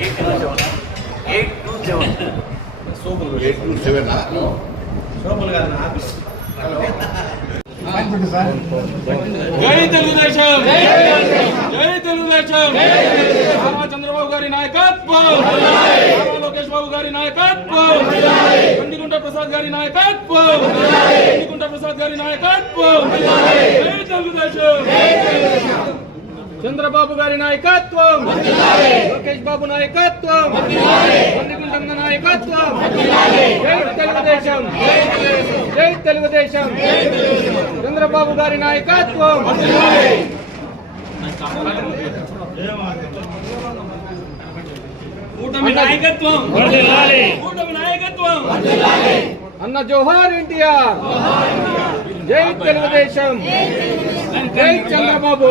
Eight two seven eight two seven సోపులు కాదు office జై తెలుగుదేశం జై తెలుగుదేశం నారా చంద్రబాబు గారి నాయకత్వం నారా లోకేష్ బాబు గారి నాయకత్వం కందికుంట ప్రసాద్ గారి నాయకత్వం కందికుంట ప్రసాద్ గారి నాయకత్వం జై తెలుగుదేశం చంద్రబాబు గారి నాయకత్వం. లోకేష్ బాబు నాయకత్వం కందికుంట నాయకత్వం. జై తెలుగుదేశం. జై తెలుగుదేశం. చంద్రబాబు గారి నాయకత్వం. కూటమి నాయకత్వం. కూటమి నాయకత్వం. అన్న జోహార్ ఎన్టీఆర్. జై తెలుగుదేశం. జై చంద్రబాబు.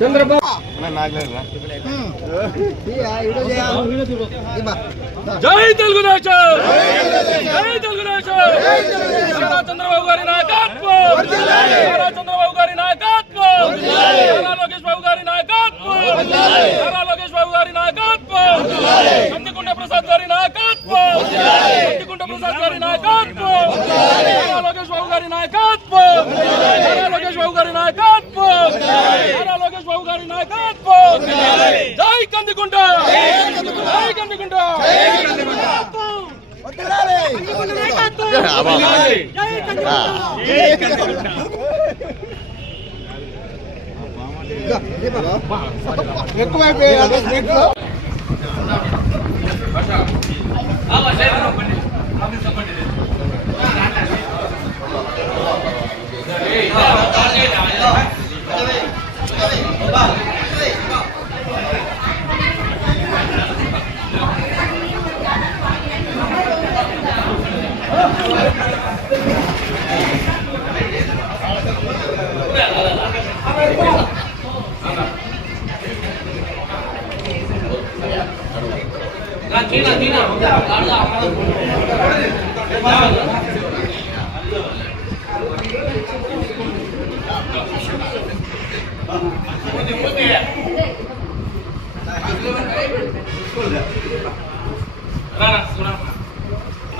చంద్రబాబు జై తెలుగుదేశం జై తెలుగుదేశం చంద్రబాబు గారి నాయకత్వం! చంద్రబాబు గారి నాయకత్వం నారా లోకేష్ బాబు గారి నాయకత్వం నారా లోకేష్ బాబు గారి నాయకత్వం కందికుంట ప్రసాద్ గారి నాయకత్వం కందికుంట ప్రసాద్ గారి నాయకత్వం నారా లోకేష్ బాబు గారి నాయకత్వం నారా లోకేష్ బాబు గారి నాయకత్వం నారా లోకేష్ బాబు గారి నాయకత్వం! జై జై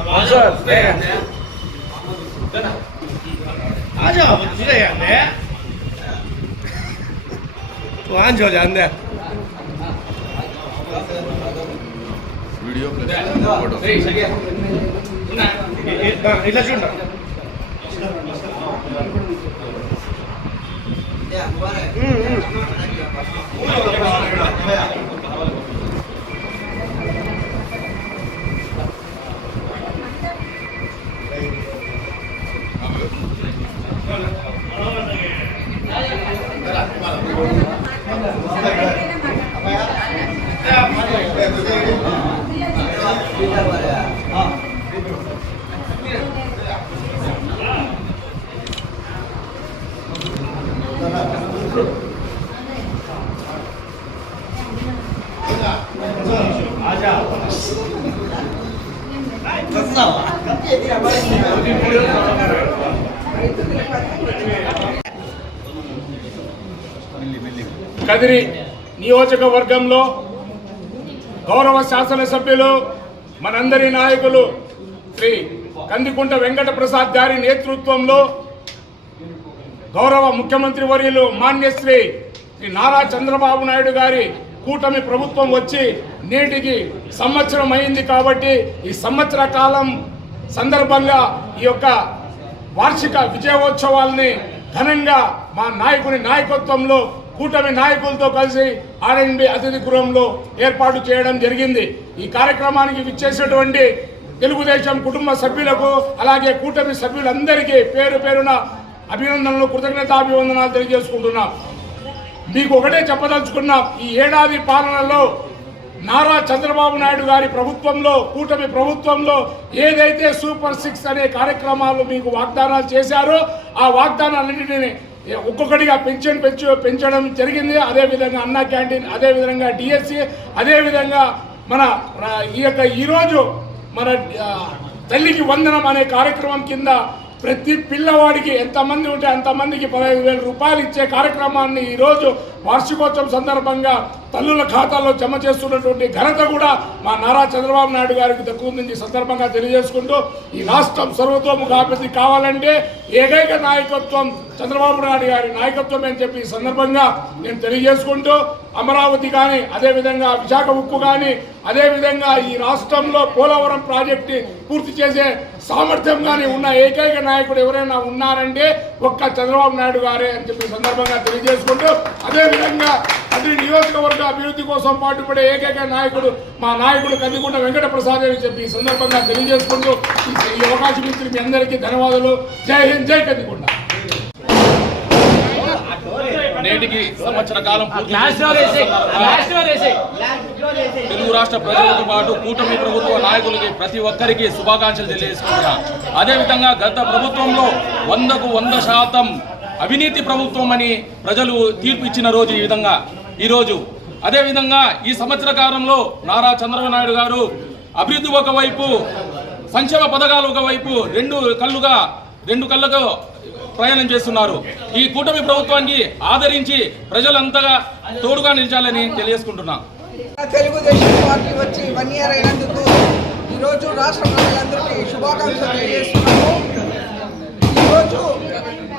What's up, man? వాన్ చూడండి వీడియో ఫోటో ఇట్లా చూడండి కదిరి నియోజకవర్గంలో గౌరవ శాసనసభ్యులు మనందరి నాయకులు శ్రీ కందికుంట వెంకట ప్రసాద్ గారి నేతృత్వంలో గౌరవ ముఖ్యమంత్రి వర్యులు మాన్యశ్రీ శ్రీ నారా చంద్రబాబు నాయుడు గారి కూటమి ప్రభుత్వం వచ్చి నేటికి సంవత్సరం అయింది కాబట్టి ఈ సంవత్సర కాలం సందర్భంగా ఈ యొక్క వార్షిక విజయోత్సవాల్ని ఘనంగా మా నాయకుని నాయకత్వంలో కూటమి నాయకులతో కలిసి ఆర్ఎన్బి అతిథి గృహంలో ఏర్పాటు చేయడం జరిగింది. ఈ కార్యక్రమానికి విచ్చేసినటువంటి తెలుగుదేశం కుటుంబ సభ్యులకు అలాగే కూటమి సభ్యులందరికీ పేరు పేరున అభినందనలు కృతజ్ఞతాభివందనాలు తెలియజేసుకుంటున్నాం. మీకు ఒకటే చెప్పదలుచుకున్నాం ఈ ఏడాది పాలనలో నారా చంద్రబాబు నాయుడు గారి ప్రభుత్వంలో కూటమి ప్రభుత్వంలో ఏదైతే సూపర్ సిక్స్ అనే కార్యక్రమాలు మీకు వాగ్దానాలు చేశారో ఆ వాగ్దానాలన్నింటినీ ఒక్కొక్కటిగా పెన్షన్ పెంచు పెంచడం జరిగింది. అదేవిధంగా అన్నా క్యాంటీన్ అదేవిధంగా డిఎస్సి అదేవిధంగా మన ఈ యొక్క ఈరోజు మన తల్లికి వందనం అనే కార్యక్రమం కింద ప్రతి పిల్లవాడికి ఎంతమంది ఉంటే అంతమందికి పదహైదు వేల రూపాయలు ఇచ్చే కార్యక్రమాన్ని ఈరోజు వార్షికోత్సవం సందర్భంగా తల్లుల ఖాతాల్లో జమ చేస్తున్నటువంటి ఘనత కూడా మా నారా చంద్రబాబు నాయుడు గారికి దక్కుతుందని ఈ సందర్భంగా తెలియజేసుకుంటూ ఈ రాష్ట్రం సర్వతోముఖాభివృద్ధి కావాలంటే ఏకైక నాయకత్వం చంద్రబాబు నాయుడు గారి నాయకత్వం అని చెప్పి ఈ సందర్భంగా నేను తెలియజేసుకుంటూ అమరావతి కానీ అదేవిధంగా విశాఖ ఉక్కు కానీ అదేవిధంగా ఈ రాష్ట్రంలో పోలవరం ప్రాజెక్టు పూర్తి చేసే సామర్థ్యం కానీ ఉన్న ఏకైక నాయకుడు ఎవరైనా ఉన్నారంటే ఒక్క చంద్రబాబు నాయుడు గారే అని చెప్పి సందర్భంగా తెలియజేసుకుంటూ అదేవిధంగా అతని నియోజకవర్గ అభివృద్ధి కోసం పాటుపడే ఏకైక నాయకుడు మా నాయకుడు కందికుంట వెంకట ప్రసాద్ అని చెప్పి ఈ సందర్భంగా తెలియజేసుకుంటూ ఈ- అవకాశం ఇచ్చిన మీ అందరికీ ధన్యవాదాలు. జై హింద్ జై కందికుంట నేటికి సంవత్సర కాలం తెలుగు రాష్ట్ర ప్రజలతో పాటు కూటమి ప్రభుత్వ నాయకులకి ప్రతి ఒక్కరికి శుభాకాంక్షలు తెలియజేసుకుంటున్నా. అదేవిధంగా గత ప్రభుత్వంలో వందకు వంద శాతం అవినీతి ప్రభుత్వం అని ప్రజలు తీర్పు ఇచ్చిన రోజు ఈ విధంగా. ఈరోజు అదేవిధంగా ఈ సంవత్సర కాలంలో నారా చంద్రబాబు నాయుడు గారు అభివృద్ధి ఒకవైపు సంక్షేమ పథకాలు ఒకవైపు రెండు కళ్ళుగా రెండు కళ్ళకు ప్రయాణం చేస్తున్నారు. ఈ కూటమి ప్రభుత్వాన్ని ఆదరించి ప్రజలంతగా తోడుగా నిలిచాలని తెలియజేసుకుంటున్నా. తెలుగుదేశం పార్టీ వచ్చి వన్ ఇయర్ అయినందుకు ఈరోజు రాష్ట్ర ప్రజలందరికీ శుభాకాంక్షలు తెలియజేస్తున్నాము ఈరోజు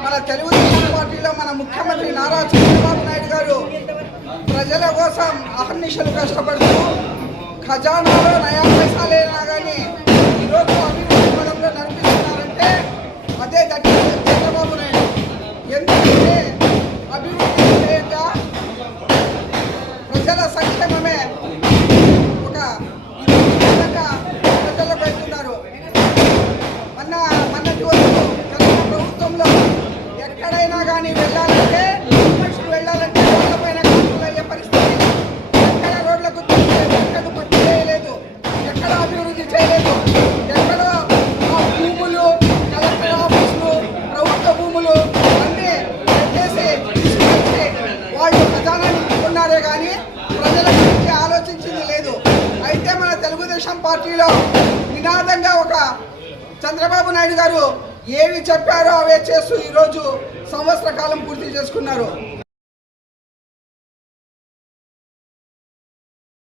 మన తెలుగుదేశం పార్టీలో మన ముఖ్యమంత్రి నారా చంద్రబాబు నాయుడు గారు ప్రజల కోసం అహర్నిశలు కష్టపడుతూ ఖజానాలో నయా పైసాలేనా కానీ ఈరోజు అభివృద్ధి పదంలో నడిపిస్తున్నారంటే అదే దట్టి పార్టీలో నినాదంగా ఒక చంద్రబాబు నాయుడు గారు ఏవి చెప్పారో అవే చేస్తూ ఈరోజు సంవత్సర కాలం పూర్తి చేసుకున్నారు.